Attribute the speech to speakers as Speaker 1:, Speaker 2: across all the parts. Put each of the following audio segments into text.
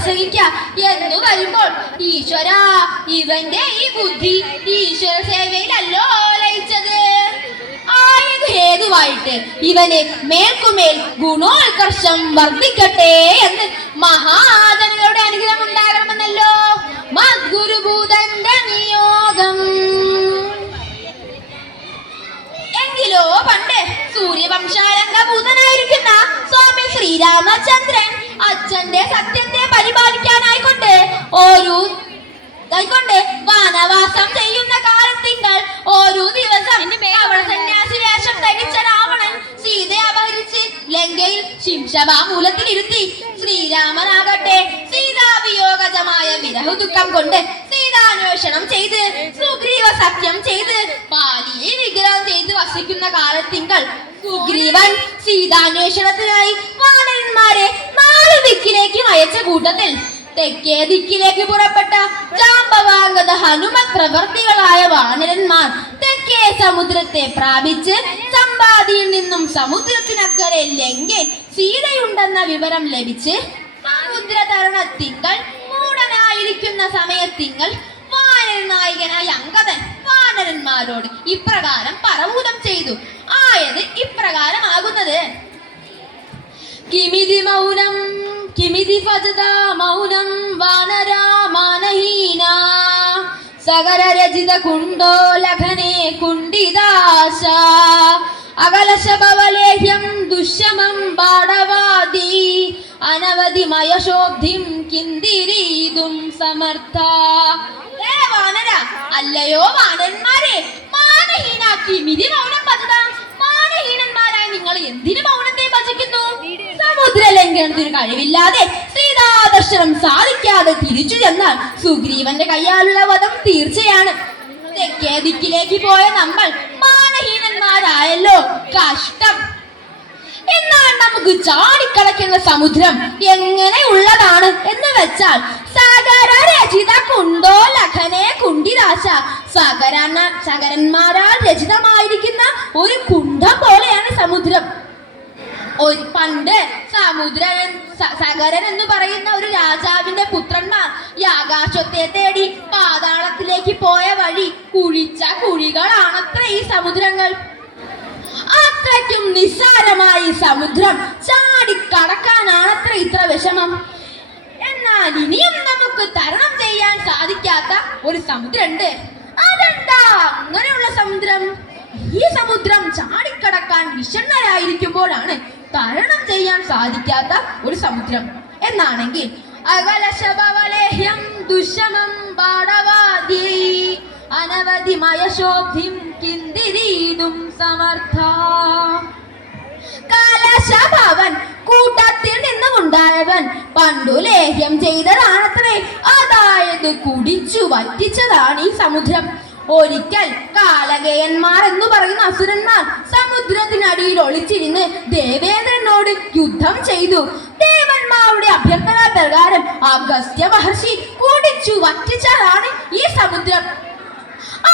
Speaker 1: പ്രസംഗിക്ക എന്ന് വരുമ്പോൾ ഈശ്വര ഇവന്റെ ഈ ബുദ്ധി ഈശ്വര സേവയിലല്ലോ ലയിച്ചത്. ആയത് ഹേതുവായിട്ട് ഇവന് മേൽക്കുമേൽ ഗുണോത്കർഷം വർദ്ധിക്കട്ടെ എന്ന് മഹാജനങ്ങളുടെ അനുഗ്രഹം ഉണ്ടാകണമെന്നല്ലോ. മദ്ഗുരുഭൂതന്റെ നിയോഗം. എങ്കിലോ പണ്ട് സൂര്യവംശാരംഗഭൂതനായിരിക്കുന്ന സ്വാമി ശ്രീരാമചന്ദ്രൻ അച്ഛന്റെ സത്യത്തെ പരിപാലിക്കാനായിക്കൊണ്ട് ഒരു ആയിക്കൊണ്ട് വനവാസം ചെയ്യുന്ന കാലത്തിങ്കൾ ഓരോ ദിവസം സന്യാസി വേഷം ധരിച്ച രാവണൻ സീതയെ അപഹരിച്ച് ലങ്കയിൽ ശിംശവാമൂലത്തിലിരുത്തി ശ്രീരാമനാകട്ടെ സീതാവിയോഗജമായ വിരഹ ദുഃഖം കൊണ്ട് സീതാന്വേഷണം ചെയ്ത് സുഗ്രീവ സത്യം ചെയ്ത് പാലിയെ വിഗ്രഹം ചെയ്ത് വസിക്കുന്ന കാലത്തിങ്കൾ സുഗ്രീവൻ സീതാന്വേഷണത്തിനായി വാനരന്മാരെ നാല് ദിക്കിലേക്ക് അയച്ച കൂട്ടത്തിൽ തെക്കേ ദിക്കിലേക്ക് പുറപ്പെട്ട ജാമ്പവാംഗത ഹനുമത് പ്രവർത്തികളായ വാനരന്മാർ തെക്കേ സമുദ്രത്തെ പ്രാപിച്ച് സമ്പാദിയിൽ നിന്നും സമുദ്രത്തിനക്കരെ ലങ്കയിൽ സീതയുണ്ടെന്ന വിവരം ലഭിച്ച് സമുദ്രതരണത്തിങ്കൾ മൂടനായിരിക്കുന്ന സമയത്തിങ്കൾ വാനര നായകനായ അങ്കദൻ വാനരന്മാരോട് ഇപ്രകാരം പറവൂതം ചെയ്തു. ആയത് ഇപ്രകാരമാകുന്നത്. കിമിതി മൗനം കിമിതി ഭജത മൗനം വാനരാ മാനഹീന സകല രചിത കുണ്ടോ ലഖനേ കുണ്ടിദാശ അകലശബവലേഹ്യം ദുഷ്യമം പാടവാദി. അനവധി മയശോബ്ധിം കിന്തിരീതും സമർത്ഥ. ഏ വാനര അല്ലയോ വാനന്മാരെ മാനഹീനാക്കി മിതി മൗനം ഭജത മാനഹീനന്മാരായ നിങ്ങൾ എന്തിനു മൗനത്തെ ഭജിക്കുന്നു? സമുദ്ര ലംഘനത്തിന് കഴിവില്ലാതെ ശ്രീരാദർശനം സാധിക്കാതെ തിരിച്ചു ചെന്നാൽ സുഗ്രീവന്റെ കയ്യാലുള്ള വധം തീർച്ചയാണ്. തെക്കേ ദിക്കിലേക്ക് പോയ നമ്മൾ മാനഹീനന്മാരായല്ലോ. കഷ്ടം. എന്നാൽ നമുക്ക് ചാടിക്കടക്കുന്ന സമുദ്രം എങ്ങനെയുള്ളതാണ് എന്ന് വെച്ചാൽ രചിത കുണ്ടോ ലഖനെ കുണ്ടിരാശ? സകരന സകരന്മാരാൽ രചിതമായിരിക്കുന്ന ഒരു കുണ്ഠം പോലെയാണ് സമുദ്രം. ഒരു പണ്ട് സമുദ്രൻ സകരൻ എന്ന് പറയുന്ന ഒരു രാജാവിന്റെ പുത്രന്മാർ ഈ ആകാശത്തെ തേടി പാതാളത്തിലേക്ക് പോയ വഴി കുഴിച്ച കുഴികളാണത്ര ഈ സമുദ്രങ്ങൾ. അത്രയ്ക്കും നിസ്സാരമായി സമുദ്രം. ചാടിക്കടക്കാനാണത്ര ഇത്ര വിഷമം. ഇനിയും നമുക്ക് തരണം ചെയ്യാൻ സാധിക്കാത്ത ഒരു സമുദ്രമുണ്ട്. അതെന്താ? അങ്ങനെയുള്ള സമുദ്രം? ഈ സമുദ്രം ചാടിക്കടക്കാൻ വിഷണ്ണരായിരിക്കുമ്പോഴാണ് തരണം ചെയ്യാൻ സാധിക്കാത്ത ഒരു സമുദ്രം. എന്നാണെങ്കിൽ അകലശബവലേഹ്യം സമർത്ഥ. കാലശഭവൻ കൂട്ടത്തിൽ നിന്നുമുണ്ടായവൻ പണ്ടു ലേഹ്യം ചെയ്തതാണത്രേ അതായത് കുടിച്ചു വറ്റിച്ചതാണ് ഈ സമുദ്രം. ഒരിക്കൽ കാലകേയന്മാർ എന്ന് പറയുന്ന അസുരന്മാർ സമുദ്രത്തിനടിയിൽ ഒളിച്ചിരുന്ന് ദേവേന്ദ്രനോട് യുദ്ധം ചെയ്തു. ദേവന്മാരുടെ അഭ്യർത്ഥന പ്രകാരം അഗസ്ത്യ മഹർഷി കുടിച്ചു വറ്റിച്ചതാണ് ഈ സമുദ്രം.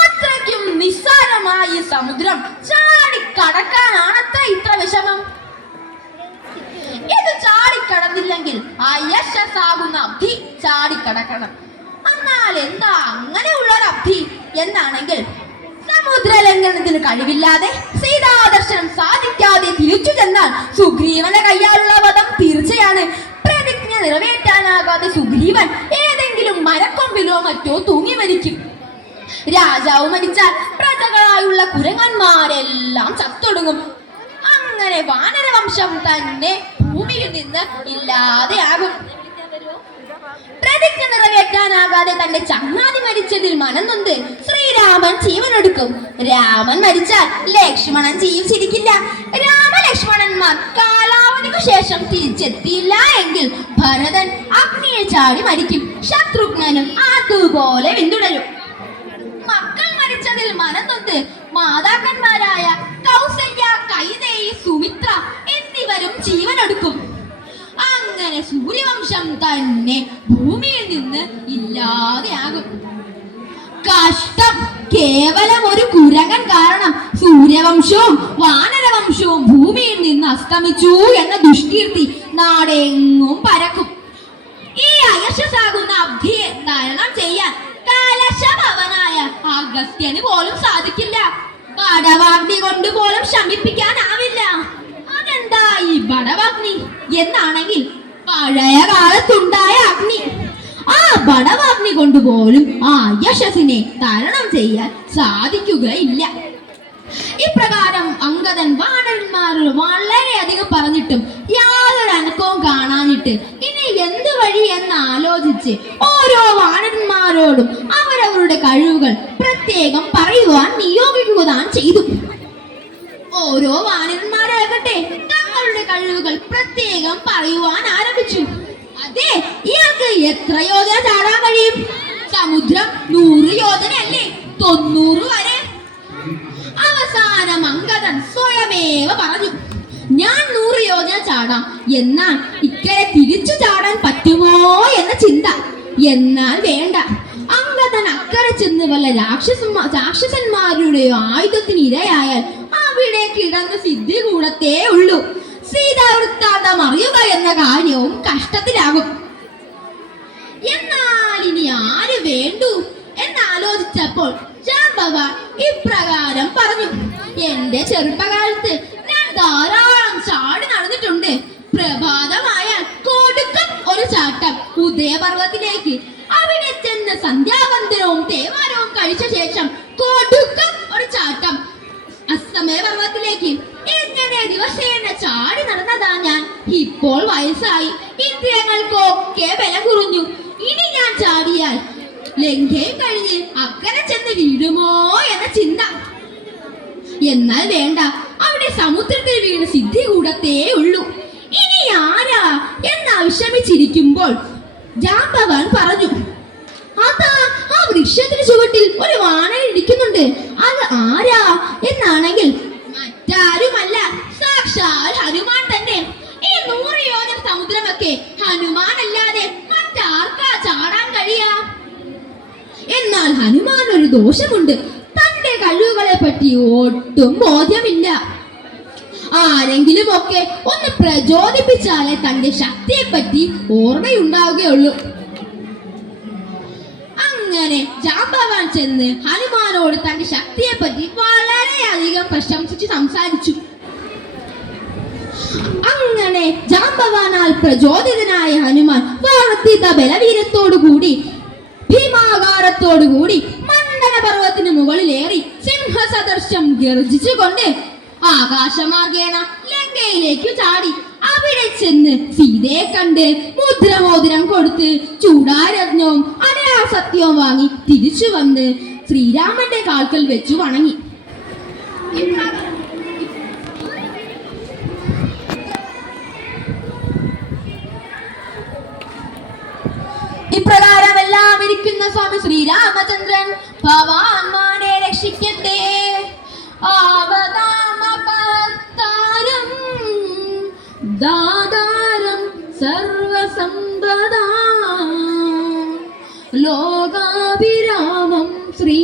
Speaker 1: അത്രയ്ക്കും നിസ്സാരമായ സമുദ്രം ചാടിക്കടക്കാനാണത്ര ഇത്ര വിഷമം. ഇത് ചാടിക്കടന്നില്ലെങ്കിൽ ആ യശസ് ആകുന്ന അബ്ധി ചാടിക്കടക്കണം. എന്നാൽ എന്താ അങ്ങനെയുള്ള ഒരു അബ്ധി എന്നാണെങ്കിൽ സമുദ്ര ലംഘനത്തിന് കഴിവില്ലാതെ സീതാദർശനം സാധിക്കാതെ തിരിച്ചു ചെന്നാൽ സുഗ്രീവനെ കയ്യാലുള്ള വധം തീർച്ചയാണ്. പ്രതിജ്ഞ നിറവേറ്റാനാകാതെ സുഗ്രീവൻ ഏതെങ്കിലും മരക്കൊമ്പിലോ മറ്റോ തൂങ്ങി മരിക്കും. രാജാവ് മരിച്ചാൽ പ്രജകളായുള്ള കുരങ്ങന്മാരെല്ലാം ചത്തൊടുങ്ങും. അങ്ങനെ വാനരവംശം തന്നെ ഭൂമിയിൽ നിന്ന് ഇല്ലാതെയാകും പ്രതിജ്ഞ നിറവേറ്റാനാകാതെ തന്റെ ചങ്ങാതി മരിച്ചതിൽ മനന്നുണ്ട് ശ്രീരാമൻ ജീവനെടുക്കും. രാമൻ മരിച്ചാൽ ലക്ഷ്മണൻ ജീവിച്ചിരിക്കില്ല. രാമലക്ഷ്മണന്മാർ കാലാവധിക്കു ശേഷം തിരിച്ചെത്തിയില്ല എങ്കിൽ ഭരതൻ അഗ്നിയെ ചാടി മരിക്കും. ശത്രുഘ്നനും അതുപോലെ പിന്തുടരും. മക്കൾ മരിച്ചതിൽ മനന്നുണ്ട് മാതാക്കന്മാരായ കൗസല്യ കൈതേയി സുമിത്ര എന്നിവരും ജീവനെടുക്കും അങ്ങനെ സൂര്യവംശം തന്നെ ഭൂമിയിൽ നിന്ന് ഇല്ലാതെയാകും. കഷ്ടം കേവലം ഒരു കുരങ്ങൻ കാരണം സൂര്യവംശവും വാനരവംശവും ഭൂമിയിൽ നിന്ന് അസ്തമിച്ചു എന്ന ദുഷ്കീർത്തി നാടെങ്ങും പരക്കും. ഈ അയശസാകുന്ന അബ്ധിയെ തരണം ചെയ്യാൻ കലശഭവനായ അഗസ്ത്യന് പോലും സാധിക്കില്ല. ബടവാഗ്നി കൊണ്ട് പോലും ശമിപ്പിക്കാനാവില്ല. അതെന്താ ഈ ബടവാഗ്നി എന്നാണെങ്കിൽ പഴയ കാലത്തുണ്ടായ അഗ്നി. ആ ബടവാഗ്നി കൊണ്ടുപോലും ആ യശസ്സിനെ തരണം ചെയ്യാൻ സാധിക്കുകയില്ല. ഇപ്രകാരം അങ്കദൻ വാണന്മാരോട് വളരെയധികം പറഞ്ഞിട്ടും യാതൊരു അനക്കവും കാണാനിട്ട് ഇനി എന്ത് വഴി എന്ന് ആലോചിച്ച് ഓരോ വാണന്മാരോടും അവരവരുടെ കഴിവുകൾ പ്രത്യേകം പറയുവാൻ നിയോഗിക്കുക ചെയ്തു. ഓരോ വാനരന്മാരാകട്ടെ തങ്ങളുടെ കഴിവുകൾ പ്രത്യേകം പറയുവാൻ ആരംഭിച്ചു. അതെ ഇയാൾക്ക് എത്ര യോജന ചാടാൻ കഴിയും? സമുദ്രം നൂറ് യോജന അല്ലേ തൊണ്ണൂറ് വരെ. അവസാനം അങ്കദൻ സ്വയമേവ പറഞ്ഞു ഞാൻ നൂറ് യോജന ചാടാം. എന്നാൽ ഇക്കരെ തിരിച്ചു ചാടാൻ പറ്റുമോ എന്ന ചിന്ത. എന്നാൽ വേണ്ട. അങ്കദൻ അക്കരെ ചെന്ന് വല്ല രാക്ഷസ രാക്ഷസന്മാരുടെയോ ആയുധത്തിന് ഇരയായാൽ അവിടെ കിടന്ന് സിദ്ധി കൂടത്തേ ഉള്ളൂ. സീതാവൃത്താന്തം അറിയുക എന്ന കാര്യവും കഷ്ടത്തിലാകും. എന്നാൽ ഇനി ആര് വേണ്ടു എന്നാലോചിച്ചപ്പോൾ ഇപ്രകാരം പറഞ്ഞു എന്റെ ചെറുപ്പകാലത്ത് ഞാൻ ധാരാളം ചാടി നടന്നിട്ടുണ്ട്. പ്രഭാതമായ കൊടുക്കും ഒരു ചാട്ടം. ഉദയപർവത്തിലേക്ക് അവിടെ ചെന്ന് സന്ധ്യാവന്തനവും തേവാരവും കഴിച്ച ശേഷം കൊടുക്കും ഒരു ചാട്ടം. അസ്തമയ പർവത്തിലേക്ക് ദിവസേന ചാടി നടന്നതാ ഞാൻ. ഇപ്പോൾ വയസ്സായി. ഇന്ദ്രിയങ്ങൾക്കൊക്കെ വില കുറഞ്ഞു. ഇനി ഞാൻ ചാടിയാൽ ലങ്കയും കഴിഞ്ഞ് അക്കരെ ചെന്ന് വീഴുമോ എന്ന ചിന്ത. എന്നാൽ വേണ്ട. അവിടെ സമുദ്രത്തിൽ വീണ് സിദ്ധി കൂടത്തേ ഉള്ളൂ. ഇനി ആരാ എന്ന് വിഷമിച്ചിരിക്കുമ്പോൾ ജാമ്പവാൻ പറഞ്ഞു അതാ ആ വൃക്ഷത്തിന് ചുവട്ടിൽ ഒരു വാണൻ ഇരിക്കുന്നുണ്ട്. അത് ആരാ? എന്നാണെങ്കിൽ അല്ലാതെ മറ്റാർക്കാ ചാടാൻ കഴിയാ? എന്നാൽ ഹനുമാൻ ഒരു ദോഷമുണ്ട്. തന്റെ കഴിവുകളെ പറ്റി ഒട്ടും ബോധ്യമില്ല. ആരെങ്കിലും ഒക്കെ ഒന്ന് പ്രചോദിപ്പിച്ചാലേ തന്റെ ശക്തിയെ പറ്റി ഓർമ്മയുണ്ടാവുകയുള്ളൂ. അങ്ങനെ ജാംബവാൻ ചെന്ന് ഹനുമാനോട് തന്റെ ശക്തിയെ പറ്റി വളരെയധികം പ്രശംസിച്ച് സംസാരിച്ചു. അങ്ങനെ ജാമ്പവാനാൽ പ്രചോദിതനായ ഹനുമാൻ വർദ്ധിത ബലവീരത്തോടു കൂടി ഭീമാകാരത്തോടു കൂടി മണ്ഡല പർവത്തിന് മുകളിലേറി സിംഹസദർശം ഗർജിച്ചുകൊണ്ട് ആകാശമാർഗേണ ലങ്കയിലേക്ക് ചാടി അവിടെ ചെന്ന് സീതയെ കണ്ട് മുദ്രമോതിരം കൊടുത്ത് ചൂടാരത്നവും അനാസത്യവും വാങ്ങി തിരിച്ചു വന്ന് ശ്രീരാമന്റെ കാൽക്കൽ വെച്ചു വണങ്ങി. ഇപ്രകാരം എല്ലാം ഇരിക്കുന്ന സ്വാമി ശ്രീരാമചന്ദ്രൻ ഭവാൻമാരെ രക്ഷിക്കട്ടെ. ആവതാമപത്താരം ദാതാരം സർവസമ്പദാം. ലോകാഭിരാമം ശ്രീ